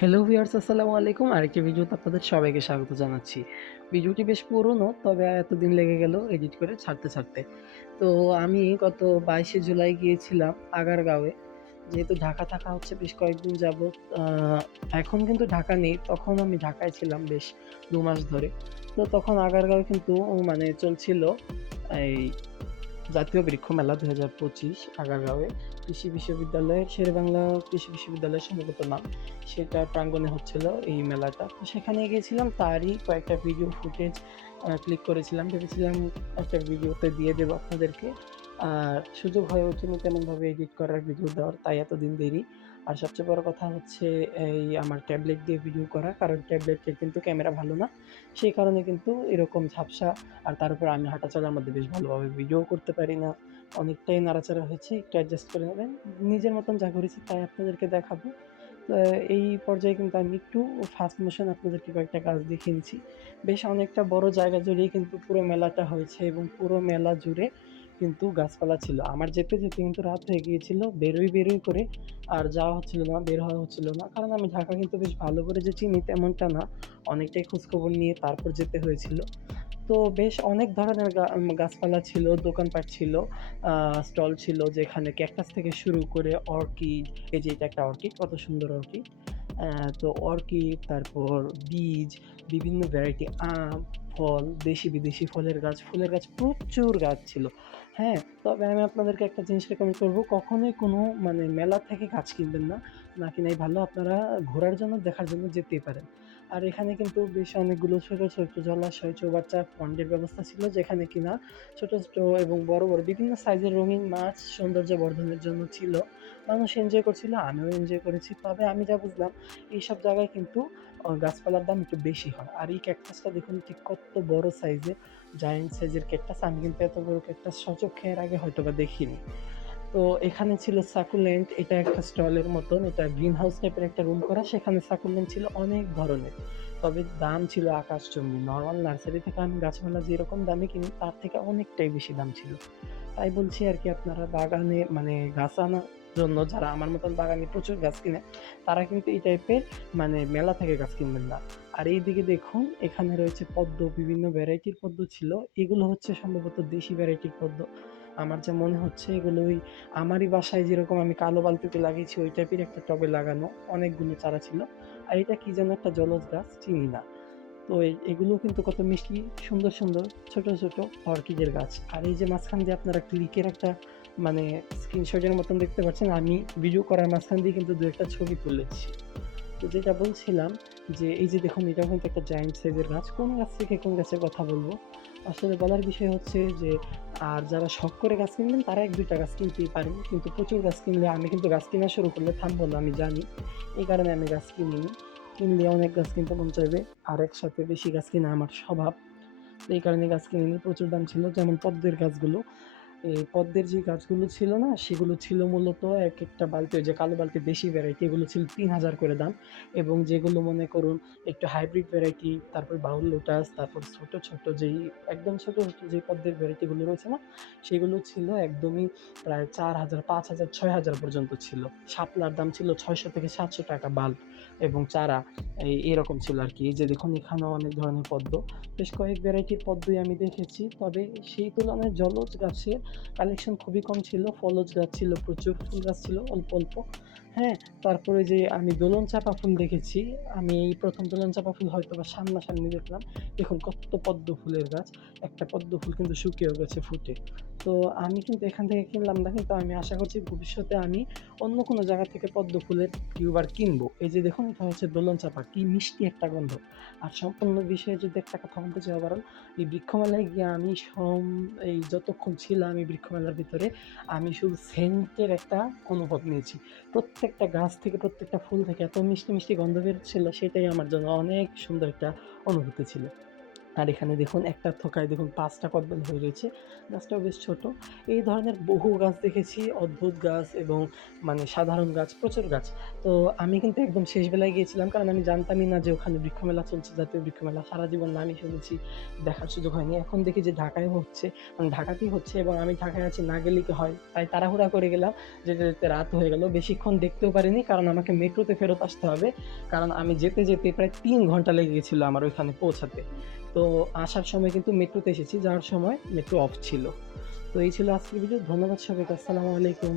Hello viewers আসসালামু আলাইকুম। আরেকটি ভিডিওতে আপনাদের সবাইকে স্বাগত জানাচ্ছি। ভিডিওটি বেশ পুরনো তবে এতদিন লেগে গেল এডিট করে ছাড়তে ছাড়তে। তো আমি গত বাইশে জুলাই গিয়েছিলাম আগারগাঁওয়ে। যেহেতু ঢাকা থাকা হচ্ছে বেশ কয়েকদিন আহ, এখন কিন্তু ঢাকা নেই। তখন আমি ঢাকায় ছিলাম বেশ দু মাস ধরে। তো তখন আগারগাঁও কিন্তু মানে চলছিল এই জাতীয় বৃক্ষ মেলা দু হাজার পঁচিশ আগারগাঁওয়ে। কৃষি বিশ্ববিদ্যালয়ের শেরেবাংলা কৃষি বিশ্ববিদ্যালয়ের সম্ভবত নাম। সেটা প্রাঙ্গণে হচ্ছিল এই মেলাটা। তো সেখানে গিয়েছিলাম, তারই কয়েকটা ভিডিও ফুটেজ ক্লিক করেছিলাম। ভেবেছিলাম একটা ভিডিওতে দিয়ে দেবো আপনাদেরকে। আর সুযোগ হয়ে ওঠেনি তেমনভাবে এডিট করার ভিডিও দেওয়ার, তাই এতদিন দেরি। আর সবচেয়ে বড় কথা হচ্ছে, এই আমার ট্যাবলেট দিয়ে ভিডিও করা। কারণ ট্যাবলেটের কিন্তু ক্যামেরা ভালো না। সেই কারণে কিন্তু এরকম ঝাপসা আর তার উপর আমি হাঁটাচলার মধ্যে বেশ ভালোভাবে ভিডিও করতে পারি না। অনেকটাই নাড়াচাড়া হয়েছে, একটু অ্যাডজাস্ট করে নেবেন। নিজের মতন যা করেছি তাই আপনাদেরকে দেখাবো। এই পর্যায়ে কিন্তু আমি একটু ফাস্ট মোশন আপনাদেরকে কয়েকটা কাজ দেখিয়ে নিচ্ছি বেশ অনেকটা বড় জায়গা জুড়েই কিন্তু পুরো মেলাটা হয়েছে এবং পুরো মেলা জুড়ে কিন্তু গাছপালা ছিল। আমার যেতে যেতে কিন্তু রাত হয়ে গিয়েছিল, বেরোই বেরোই করে আর যাওয়া হচ্ছিল না, বের হওয়া হচ্ছিল না। কারণ আমি ঢাকা কিন্তু বেশ ভালো করে যে চিনি তেমনটা না, অনেকটাই খোঁজখবর নিয়ে তারপর যেতে হয়েছিল। তো বেশ অনেক ধরনের গাছপালা ছিল, দোকানপাট ছিল স্টল ছিল যেখানে ক্যাকটাস থেকে শুরু করে অর্কিড, এই যে এটা একটা অর্কিড, কত সুন্দর অর্কিড। তো অর্কিড, তারপর বীজ, বিভিন্ন ভ্যারাইটি আম ফল, দেশি বিদেশি ফলের গাছ, ফুলের গাছ প্রচুর গাছ ছিল। হ্যাঁ তবে আমি আপনাদেরকে একটা জিনিস রেকমেন্ড করব, কখনোই কোনো মানে মেলা থেকে গাছ কিনবেন না। না কিনাই ভালো, আপনারা ঘোরার জন্য, দেখার জন্য যেতে পারেন। আর এখানে কিন্তু বেশ অনেকগুলো ছোট ছোট জলাশয়, চৌবাচ্চা পন্ডের ব্যবস্থা ছিল যেখানে কিনা ছোট ছোট এবং বড় বড় বিভিন্ন সাইজের রঙিন মাছ সৌন্দর্য বর্ধনের জন্য ছিল। মানুষ এনজয় করছিল, আমিও এনজয় করেছি। তবে আমি যা বুঝলাম, এইসব জায়গায় কিন্তু গাছপালার দাম একটু বেশি হয়। আর এই ক্যাকটাসটা দেখুন ঠিক কত বড় সাইজের জায়েন্ট সাইজের ক্যাকটাস আমি কিন্তু এত বড় ক্যাকটাস সচক্ষে এর আগে হয়তো বা দেখিনি। তো এখানে ছিল সাকুলেন্ট এটা একটা স্টলের মতন, এটা গ্রিন হাউস টাইপের একটা রুম করা, সেখানে সাকুলেন্ট ছিল অনেক ধরনের। তবে দাম ছিল আকাশচুম্বী নর্মাল নার্সারি থেকে আমি গাছপালা যেরকম দামে কিনি, তার থেকে অনেকটাই বেশি দাম ছিল। তাই বলছি আর কি, আপনারা বাগানে মানে গাছ আনার জন্য, যারা আমার মতন বাগানে প্রচুর গাছ কিনে, তারা কিন্তু এই টাইপের মানে মেলা থেকে গাছ কিনবেন না। আর এইদিকে দেখুন, এখানে রয়েছে পদ্ম, বিভিন্ন ভ্যারাইটির পদ্ম ছিল। এগুলো হচ্ছে সম্ভবত দেশি ভ্যারাইটির পদ্ম। আমার যা মনে হচ্ছে এগুলো ওই আমারই বাসায় যেরকম আমি কালো বালতিতে লাগিয়েছি, ওই টাইপের একটা টবে লাগানো অনেকগুলো চারা ছিল। আর এটা কি যেন একটা জলজ গাছ চিনি না। তো এগুলো কিন্তু কত মিষ্টি, সুন্দর সুন্দর, ছোট ছোট অর্কিডের গাছ। আর এই যে মাঝখান দিয়ে আপনারা ক্লিকের একটা মানে স্ক্রিনশটের মতন দেখতে পাচ্ছেন, আমি ভিডিও করার মাঝখান দিয়ে কিন্তু দু একটা ছবি তুলেছি। তো যেটা বলছিলাম যে, এই যে দেখুন এটা কিন্তু একটা জায়েন্ট সাইজের গাছ। কোন গাছ থেকে কোন গাছের কথা বলব? আসলে বলার বিষয় হচ্ছে যে আর যারা শখ করে গাছ কিনবেন, তারা এক, দুইটা গাছ কিনতেই পারেন। কিন্তু প্রচুর গাছ কিনলে আমি কিন্তু গাছ কেনা শুরু করলে থামবো না, আমি জানি। এই কারণে আমি গাছ কিনিনি। কিনলে অনেক গাছ কিনতে মন চাইবে, আর একসাথে বেশি গাছ কিনা আমার স্বভাব। এই কারণে গাছ কিনিনি, প্রচুর দাম ছিল। যেমন পদ্মের গাছগুলো এই পদ্মের যে গাছগুলো ছিল না, সেগুলো ছিল মূলত এক একটা বালতি যে কালো বালতি বেশি ভ্যারাইটি এগুলো ছিল তিন হাজার করে দাম। এবং যেগুলো মনে করুন একটু হাইব্রিড ভ্যারাইটি তারপর বাউল লোটাস তারপর ছোট ছোট যেই একদম ছোট ছোট যে পদ্মের ভ্যারাইটিগুলো রয়েছে না, সেগুলো ছিল একদমই প্রায় চার হাজার, পাঁচ হাজার, ছয় হাজার পর্যন্ত ছিল। শাপলার দাম ছিল ছয়শো থেকে সাতশো টাকা বাল্ব এবং চারা, এই এরকম ছিল আর কি। যে দেখুন, এখানেও অনেক ধরনের পদ্ম। বেশ কয়েক ভ্যারাইটির পদ্মই আমি দেখেছি। তবে সেই তুলনায় জলজ গাছের কালেকশন খুবই কম ছিল ফলজ গাছ ছিল, প্রচুর ফুল গাছ ছিল, অল্প অল্প। হ্যাঁ তারপরে যে আমি দোলন চাপা ফুল দেখেছি, আমি এই প্রথম দোলন চাপা ফুল হয়তো বা সামনাসামনি দেখলাম। দেখুন কত পদ্ম ফুলের গাছ, একটা পদ্ম ফুল কিন্তু শুকিয়েও গেছে, ফুটে। তো আমি কিন্তু এখান থেকে কিনলাম না, কিন্তু আমি আশা করছি ভবিষ্যতে আমি অন্য কোনো জায়গা থেকে পদ্ম ফুলের টিউবার কিনবো। এই যে দেখুন, এটা হচ্ছে দোলন চাপা, কি মিষ্টি একটা গন্ধ। আর সম্পূর্ণ বিষয়ে যদি একটা কথা বলতে চাই কারণ এই বৃক্ষমেলায় গিয়ে আমি সম, এই যতক্ষণ ছিলাম এই বৃক্ষমেলার ভিতরে, আমি শুধু সেন্টের একটা অনুভব নিয়েছি। প্রত্যেকটা গাছ থেকে, প্রত্যেকটা ফুল থেকে এত মিষ্টি মিষ্টি গন্ধ বেরোচ্ছিল, সেটাই আমার জন্য অনেক সুন্দর একটা অনুভূতি ছিল। আর এখানে দেখুন, একটা থোকায় দেখুন, পাঁচটা কদবেল হয়ে রয়েছে। গাছটাও বেশ ছোট। এই ধরনের বহু গাছ দেখেছি, অদ্ভুত গাছ এবং মানে সাধারণ গাছ, প্রচুর গাছ। তো আমি কিন্তু একদম শেষ বেলায় গিয়েছিলাম, কারণ আমি জানতামই না যে ওখানে বৃক্ষমেলা চলছে, জাতীয় বৃক্ষমেলা। সারা জীবন নামই শুনেছি, দেখার সুযোগ হয়নি। এখন দেখি যে ঢাকায় হচ্ছে মানে ঢাকাতেই হচ্ছে এবং আমি ঢাকায় আছি, না গেলে কি হয়। তাই তাড়াহুড়া করে গেলাম যেতে যেতে রাত হয়ে গেল। বেশিক্ষণ দেখতেও পারিনি, কারণ আমাকে মেট্রোতে ফেরত আসতে হবে। কারণ আমি যেতে যেতে প্রায় তিন ঘণ্টা লেগে গেছিল আমার ওইখানে পৌঁছাতে। তো আসার সময় কিন্তু মেট্রোতে এসেছি, যাওয়ার সময় মেট্রো অফ ছিল। তো এই ছিল আজকের ভিডিও ধন্যবাদ সবাইকে, আসসালামু আলাইকুম।